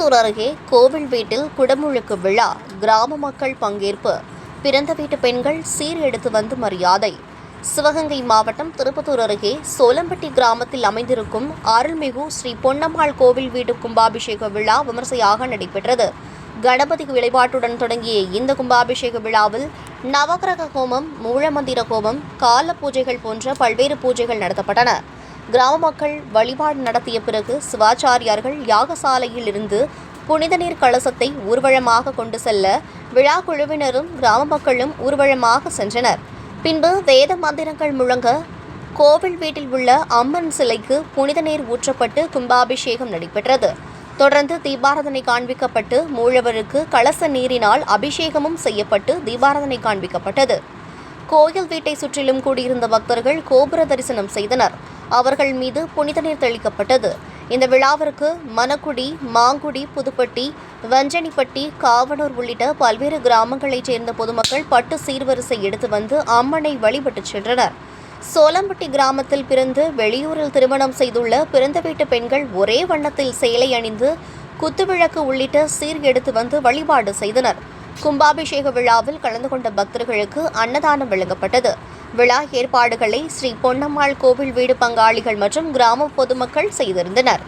திருப்பத்தூர் அருகே கோவில் வீட்டில் குடமுழுக்கு விழா, கிராம மக்கள் பங்கேற்பு, பிறந்த வீட்டு பெண்கள் சீர் எடுத்து வந்து மரியாதை. சிவகங்கை மாவட்டம் திருப்பத்தூர் அருகே சோலம்பட்டி கிராமத்தில் அமைந்திருக்கும் அருள்மிகு ஸ்ரீ பொன்னம்மாள் கோவில் வீட்டு கும்பாபிஷேக விழா விமர்சையாக நடைபெற்றது. கணபதி வழிபாட்டுடன் தொடங்கிய இந்த கும்பாபிஷேக விழாவில் நவகிரக ஹோமம், மூலமந்திர ஹோமம், கால பூஜைகள் போன்ற பல்வேறு பூஜைகள் நடத்தப்பட்டன. கிராம மக்கள் வழிபாடு நடத்திய பிறகு சிவாச்சாரியார்கள் யாகசாலையில் இருந்து புனித நீர் கலசத்தை ஊர்வலமாக கொண்டு செல்ல விழா குழுவினரும் கிராம மக்களும் ஊர்வலமாக சென்றனர். பின்பு வேத மந்திரங்கள் முழங்க கோவில் வீட்டில் உள்ள அம்மன் சிலைக்கு புனித நீர் ஊற்றப்பட்டு கும்பாபிஷேகம் நடைபெற்றது. தொடர்ந்து தீபாராதனை காண்பிக்கப்பட்டு மூலவருக்கு கலச நீரினால் அபிஷேகமும் செய்யப்பட்டு தீபாராதனை காண்பிக்கப்பட்டது. கோயில் வீட்டை சுற்றிலும் கூடியிருந்த பக்தர்கள் கோபுர தரிசனம் செய்தனர். அவர்கள் மீது புனித நீர் தெளிக்கப்பட்டது. இந்த விழாவிற்கு மணக்குடி, மாங்குடி, புதுப்பட்டி, வஞ்சனிப்பட்டி, காவனூர் உள்ளிட்ட பல்வேறு கிராமங்களைச் சேர்ந்த பொதுமக்கள் பட்டு சீர்வரிசை எடுத்து வந்து அம்மனை வழிபட்டு சென்றனர். சோலம்பட்டி கிராமத்தில் பிறந்து வெளியூரில் திருமணம் செய்துள்ள பிறந்த வீட்டு பெண்கள் ஒரே வண்ணத்தில் சேலை அணிந்து குத்துவிளக்கு உள்ளிட்ட சீர் எடுத்து வந்து வழிபாடு செய்தனர். கும்பாபிஷேக விழாவில் கலந்து கொண்ட பக்தர்களுக்கு அன்னதானம் வழங்கப்பட்டது. விழா ஏற்பாடுகளை ஸ்ரீ பொன்னம்மாள் கோவில் வீடு பங்காளிகள் மற்றும் கிராம பொதுமக்கள் செய்திருந்தனர்.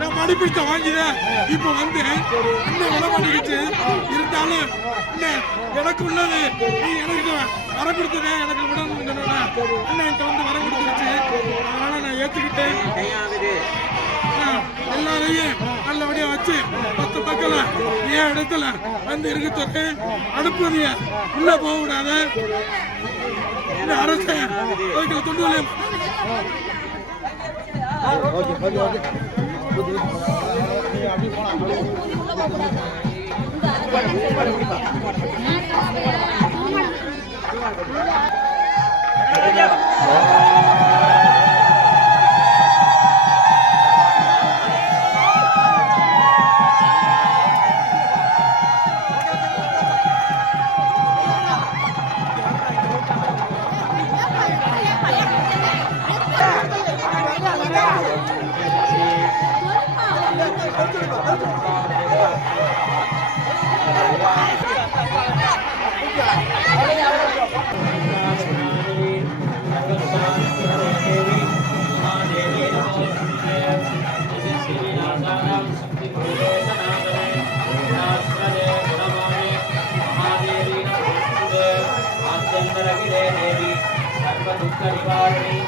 நான் மடிப்பிடிச்ச வாங்கினேன். இப்போ வந்து இன்னும் விளமாட்டிக்கிச்சு இருந்தாலும் எனக்கு உள்ளது நீ எனக்கு வர கொடுத்ததே எனக்கு விடணும்னு சொன்னேன். அண்ணன் என்கிட்ட வந்து வர கொடுத்துருச்சு. அதனால நான் ஏற்றுக்கிட்டேன். எல்லாரையும் நல்லபடியா வச்சு 10 பக்கல ஏன் இடத்துல வந்து இருக்கிறது அடுப்பதிய உள்ள போக கூடாது. இந்த அரசு அதுக்கு துண்டு भूलेशनाशने गुणाश्रये गुणमाने महादेवी नमोस्तुते आद्यन्तरगिरे देवी सर्वदुःखनिवारिणि